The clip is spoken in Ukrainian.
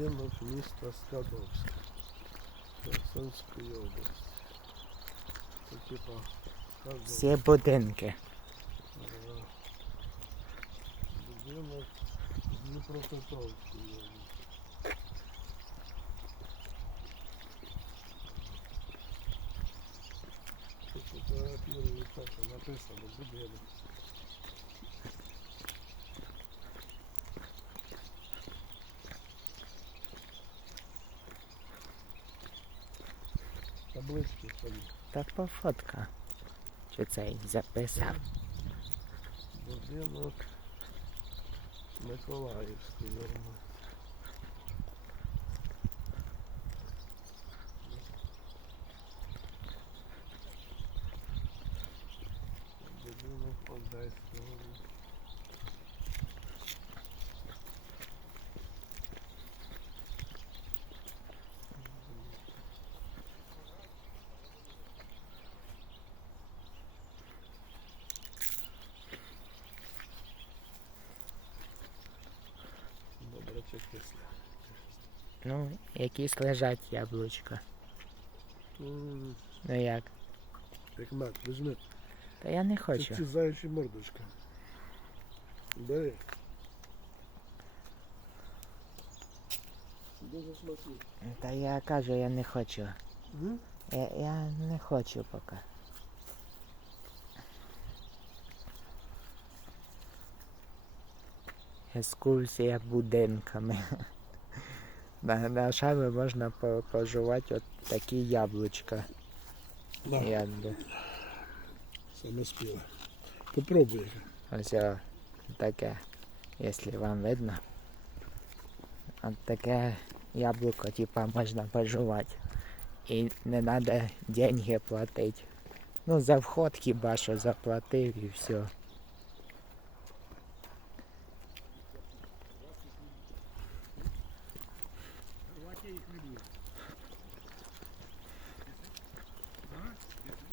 Будинок міста Скадовськ. Херсонської області. Це типа. Всі будинки. Будинок Дніпропетровської області. Тут фотографірую так, написано будинок. Таблички свої. Та пофотка. Чи цей записав? Будинок Миколаївської області. Будинок Одеської області. Добре, чи кисле. Ну, якісь лежать яблучка. М, Ну як? Як мед, візьми. Та я не Це хочу. ці заячі мордочка. Бери. Дуже. Та я кажу, я не хочу. М? Я, я не хочу поки. Екскурсія будинками. На, шаби можна по- пожувати от такі яблучка. Да, Якби. саме спіле. Попробуй. Ось таке, якщо вам видно. От таке яблуко, типа, можна пожувати. І не треба деньги платити. Ну, за вход хіба що заплатив і все. молоке їх не буде. А?